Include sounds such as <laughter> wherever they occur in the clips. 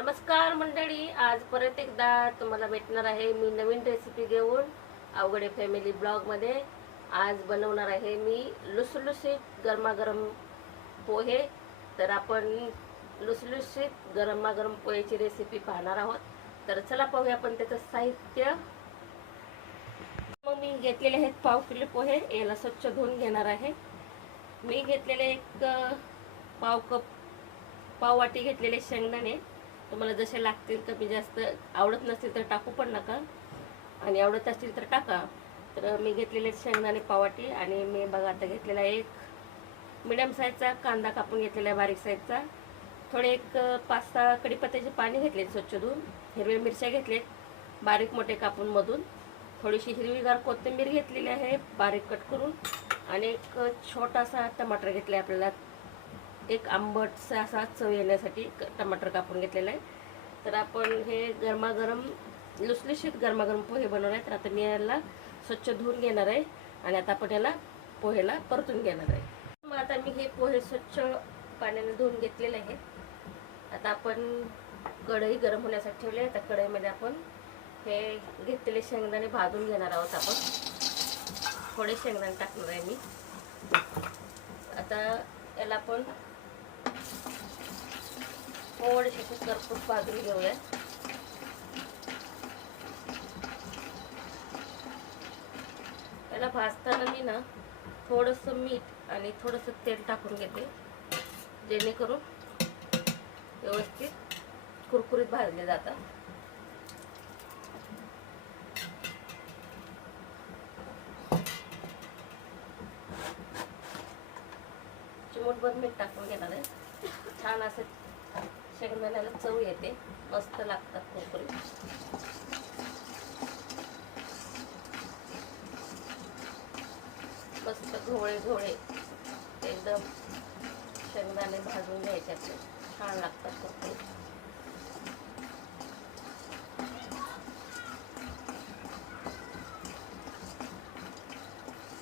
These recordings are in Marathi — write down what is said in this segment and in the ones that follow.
नमस्कार मंडळी आज परत एकदा तुम्हाला भेटणार आहे मी नवीन रेसिपी घेऊन अवघडे फॅमिली ब्लॉगमध्ये आज बनवणार आहे मी लुसलुसीत गरमागरम पोहे. तर आपण लुसलुसीत गरमागरम पोहेची रेसिपी पाहणार आहोत. तर चला पाहूया आपण त्याचं साहित्य. मग मी घेतलेले आहेत पाव किलो पोहे याला स्वच्छ धुवून घेणार आहे. मी घेतलेले एक पाव कप पाव वाटी घेतलेले शेंगदाणे. तुम्हाला जसे लागतील कमी जास्त आवडत नसतील तर टाकू पण नका. आणि आवडत असतील तर टाका. तर मी घेतलेले शेंगदाणे पावाटी आणि मी बघा आता घेतलेला एक मिडियम साईजचा कांदा कापून घेतलेला आहे बारीक साईजचा थोडे एक पाच सहा कडीपत्त्याचे पाणी घेतले स्वच्छ धुवून. हिरव्या मिरच्या घेतलेत बारीक मोठे कापून मधून. थोडीशी हिरवीगार कोथिंबीर घेतलेली आहे बारीक कट करून. आणि एक छोटासा टमाटर घेतला आहे आपल्याला. एक आंबटचा असा चव येण्यासाठी टमाटर कापून घेतलेला आहे. तर आपण हे गरमागरम लुसलुशीत गरमागरम पोहे बनवणार आहे तर आता मी याला स्वच्छ धुवून घेणार आहे आणि आता आपण याला पोहेला परतून घेणार आहे. मग आता मी हे पोहे स्वच्छ पाण्याने धुवून घेतलेले आहेत. आता आपण कढई गरम होण्यासाठी ठेवले आता कढईमध्ये आपण हे घेतलेले शेंगदाणे भाजून घेणार आहोत आपण. थोडे शेंगदाणे टाकणार आहे मी. आता याला आपण थोडेसे करपूस भाजून घेऊया त्याला भाजताना मी ना थोडंसं मीठ आणि थोडंसं तेल टाकून घेते जेणेकरून व्यवस्थित कुरकुरीत भाजले जातात. चिमूटभर मीठ टाकून घेणार आहे. छान असं शेंगदाण्याला चव येते. मस्त लागतात कुरकुरीत मस्त घोळे घोळे एकदम शेंगदाणे भाजून घ्यायचे छान लागतात कुरकुरीत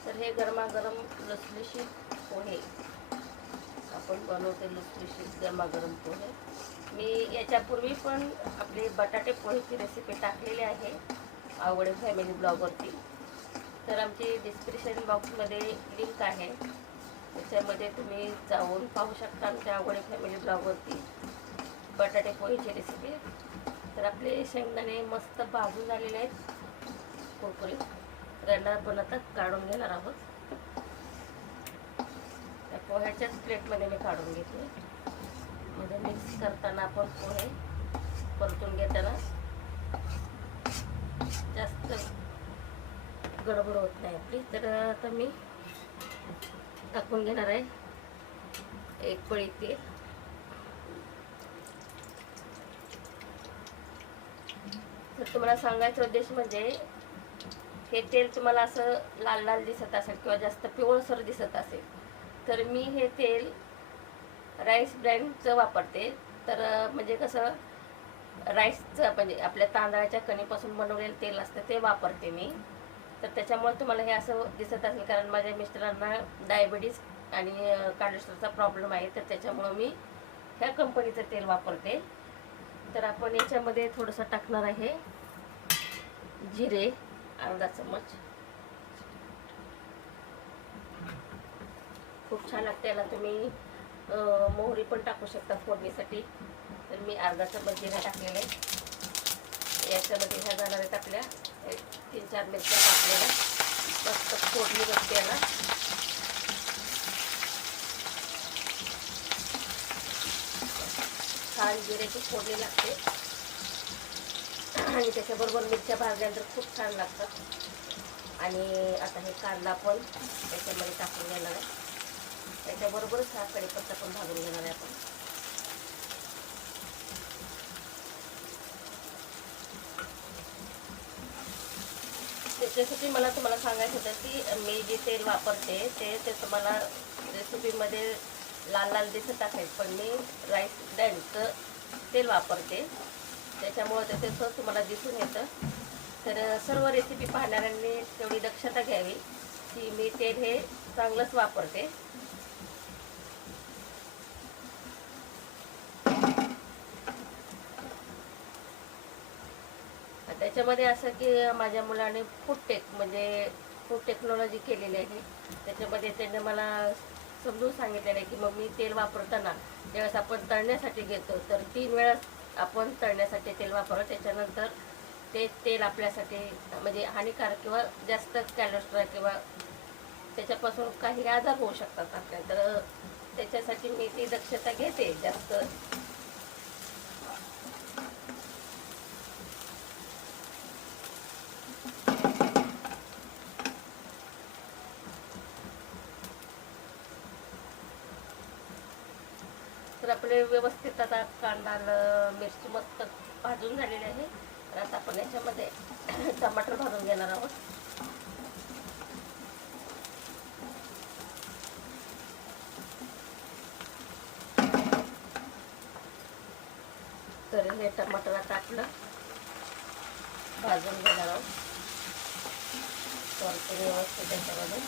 तर हे गरमागरम लसलीशी पोहे. आपण बनवते लुसलुशीत गरमागरम पोहे. मी याच्यापूर्वी पण आपली बटाटे पोहेची रेसिपी टाकलेली आहे आवडे फॅमिली ब्लॉगवरती तर आमची डिस्क्रिप्शन बॉक्समध्ये लिंक आहे. त्याच्यामध्ये तुम्ही जाऊन पाहू शकता आमच्या आवडे फॅमिली ब्लॉगवरती बटाटे पोहेची रेसिपी तर आपले शेंगदाणे मस्त भाजून झालेले आहेत. कुरकुरीत तर यांना काढून घेणार आहोत. पोह्याच्याच प्लेटमध्ये मी काढून घेते. म्हणजे मिक्स करताना आपण पोहे परतून घेताना जास्त गडबड होत नाही आपली. तर आता मी टाकून घेणार आहे एक पळी तेल. तर तुम्हाला सांगायचा उद्देश म्हणजे हे तेल तुम्हाला असं लाल लाल दिसत असेल किंवा जास्त पिवळसर दिसत असेल तर मी हे तेल राईस ब्रँडचं वापरते. तर म्हणजे कसं राईसचं म्हणजे आपल्या तांदळाच्या कणीपासून बनवलेलं तेल असतं ते वापरते मी. तर त्याच्यामुळे तुम्हाला हे असं दिसत असेल कारण माझ्या मिस्टरांना डायबिटीज आणि कोलेस्ट्रॉलचा प्रॉब्लेम आहे. तर त्याच्यामुळं मी ह्या कंपनीचं तेल वापरते. तर आपण याच्यामध्ये थोडंसं टाकणार आहे जिरे अर्धा चम्मच. खूप छान लागते. याला तुम्ही मोहरी पण टाकू शकता फोडणीसाठी. तर मी अर्धा बदिरा टाकलेला आहे. याच्यामध्ये ह्या जाणाऱ्या टाकल्या. तीन चार मिरच्या टाकलेल्या. मस्त फोडणी बसते याला. छान जिऱ्याची फोडणी लागते. आणि त्याच्याबरोबर मिरच्या भाजल्यानंतर खूप छान लागतात. आणि आता हे कांदा पण त्याच्यामध्ये टाकून घेणार आहे. त्याच्याबरोबरच हा कढीपत्ता पण भाजून घेणार आहे आपण. त्याच्यासाठी मला तुम्हाला सांगायचं होतं की मी जे तेल वापरते ते ते तुम्हाला रेसिपीमध्ये लाल लाल दिसत आहे पण मी राईस ब्रँडचं तेल वापरते. त्याच्यामुळं ते तसं तुम्हाला दिसून येतं. तर सर्व रेसिपी पाहणाऱ्यांनी तेवढी दक्षता घ्यावी की मी तेल हे चांगलंच वापरते. त्याच्यामध्ये असं की माझ्या मुलाने फूड टेक म्हणजे फूड टेक्नॉलॉजी केलेली आहे. त्याच्यामध्ये त्याने मला समजून सांगितलेलं आहे की मग मी तेल वापरताना ज्यावेळेस आपण तळण्यासाठी घेतो तर तीन वेळा आपण तळण्यासाठी तेल वापरतो. त्याच्यानंतर ते तेल आपल्यासाठी म्हणजे हानिकारक किंवा जास्त कॅलेस्ट्रॉल किंवा त्याच्यापासून काही आजार होऊ शकतात आपल्या तर त्याच्यासाठी मी ती दक्षता घेते जास्त. तर आपले व्यवस्थित आता कांदा मिरची मस्त भाजून झालेली आहे. तर आता आपण याच्यामध्ये <coughs> टमाटर भाजून घेणार आहोत. तर हे टमाटर आता आपलं भाजून घेणार आहोत. तर व्यवस्थित त्याच्यामध्ये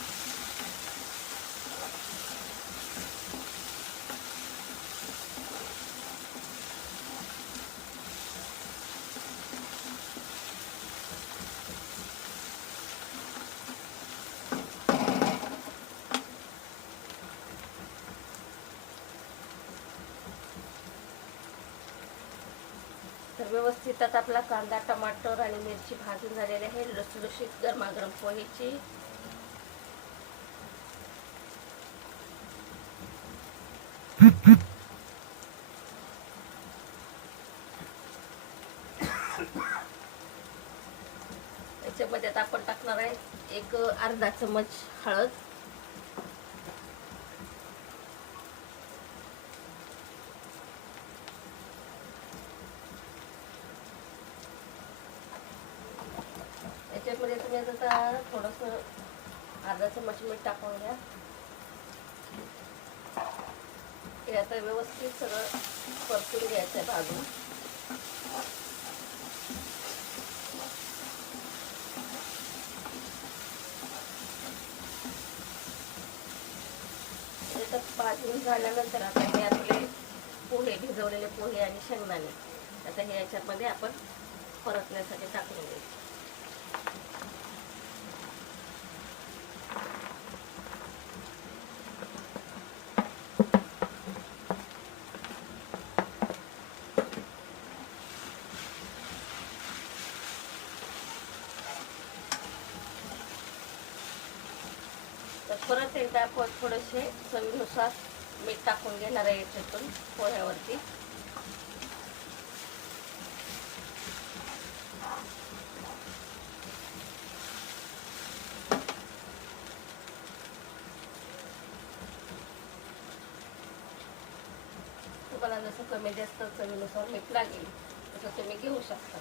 व्यवस्थित आता आपला कांदा टमाटर आणि मिरची भाजून झालेली आहे. लसलुशीत गरमागरम पोहेची याच्यामध्ये आता आपण टाकणार आहे एक अर्धा चमच हळद याच्यामध्ये तुम्ही आता थोडंसं चम्मच मीठ टाकून घ्या हे आता व्यवस्थित सगळं परतून घ्यायचं आहे भाजून. भाजून झाल्यानंतर आता हे आपले पोहे भिजवलेले पोहे आणि शेंगदाणे. आता हे याच्यामध्ये आपण परतण्यासाठी टाकून घ्यायचे परत एकदा आपण थोडेसे चवीनुसार मीठ टाकून घेणार आहे याच्यातून पोह्यावरती. तुम्हाला जसं कमी जास्त चवीनुसार मीठ लागेल तसं तुम्ही घेऊ शकता.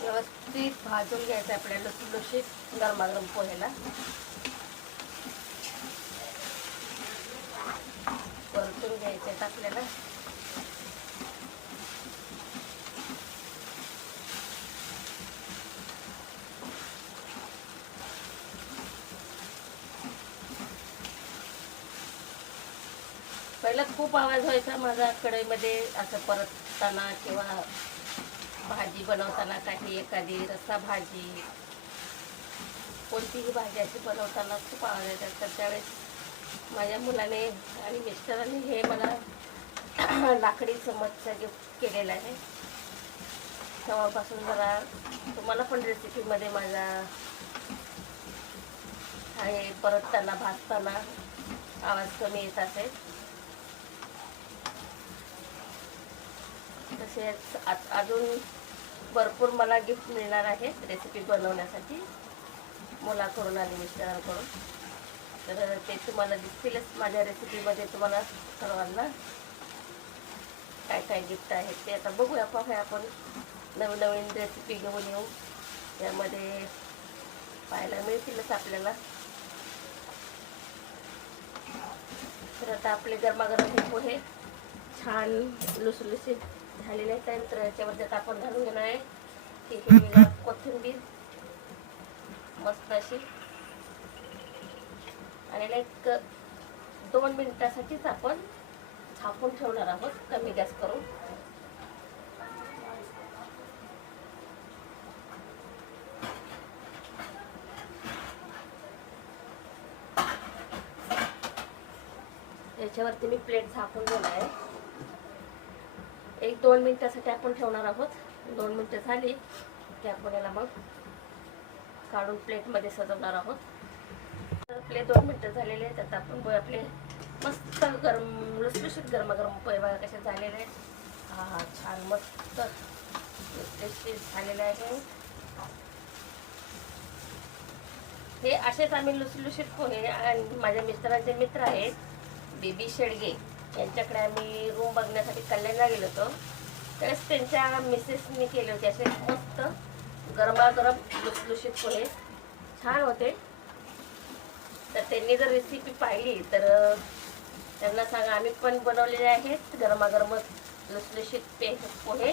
व्यवस्थित भाजून घ्यायचं आहे आपल्याला लुसलुशीत गरमागरम पोह्याला. परतून घ्यायचे आहेत आपल्याला पहिला खूप आवाज व्हायचा माझा कढईमध्ये असं परतताना किंवा भाजी बनवताना काही एखादी रस्सा भाजी कोणतीही भाजी अशी बनवताना खूप आवाज येतात तर त्यावेळेस माझ्या मुलाने आणि मिस्टरांनी हे मला <clears throat> लाकडी चमचा गिफ्ट केलेला आहे. तेव्हापासून जरा तुम्हाला पण रेसिपीमध्ये माझा हे परतताना भाजताना आवाज कमी येत असेल. तसेच आ- अजून भरपूर मला गिफ्ट मिळणार आहे रेसिपी बनवण्यासाठी. मुलाकडून आणि मिस्टरांकडून. तर ते तुम्हाला दिसतीलच माझ्या रेसिपीमध्ये तुम्हाला सर्वांना काय काय गिफ्ट आहेत ते. आता बघूया पाहूया आपण. नवीन नवीन रेसिपी घेऊन येऊ. यामध्ये पाहायला मिळतीलच आपल्याला. तर आता आपले गरमागरम हे पोहे छान लुसलुसीत झालेले आहेत तर याच्यामध्ये आता आपण घालून घेणार आहे ही हिरवीगार कोथिंबीर मस्त अशी. आणि लाईक दोन मिनिटासाठीच आपण झाकून ठेवणार आहोत. कमी गॅस करून. याच्यावरती मी प्लेट झाकून देणार आहे. एक दोन मिनटासाठी आपण ठेवणार आहोत. दोन मिनटं झाली. की आपण याला मग काढून प्लेटमध्ये सजवणार आहोत. तर आपले दोन मिनटं झालेले आहेत. आता आपण पोहे आपले मस्त गरम लुसलुशीत गरमागरम पोहे बघा कसे झालेले आहेत. हा हा छान मस्त झालेले आहे. हे असेच आम्ही लुसलुशीत पोहे आणि माझ्या मिस्टरांचे मित्र आहेत. बेबी शेडगे. यांच्याकडे आम्ही रूम बघण्यासाठी कल्याणला गेलो होतो. त्यावेळेस त्यांच्या मिसेसनी केले होते. असे मस्त गरमागरम लुसलुशीत पोहे. छान होते. तर त्यांनी जर रेसिपी पाहिली तर त्यांना सांगा आम्ही पण बनवलेले आहेत गरमागरम लुसलुशीत पे पोहे.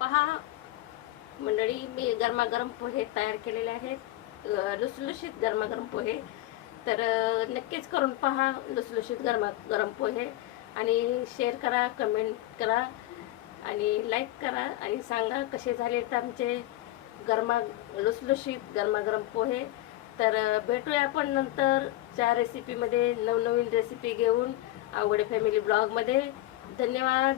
पहा मंडळी मी गरमागरम पोहे तयार केलेले आहेत. लुसलुशीत गरमागरम पोहे. तर नक्कीच करून पहा लुसलुशीत गरमा गरम पोहे. आणि शेअर करा कमेंट करा. आणि लाईक करा आणि सांगा कसे झाले तर आमचे गरमा लुसलुशीत गरमागरम पोहे. तर भेटूया आपण चार रेसिपीमध्ये नवनवीन रेसिपी घेऊन आवडे फॅमिली ब्लॉगमध्ये धन्यवाद.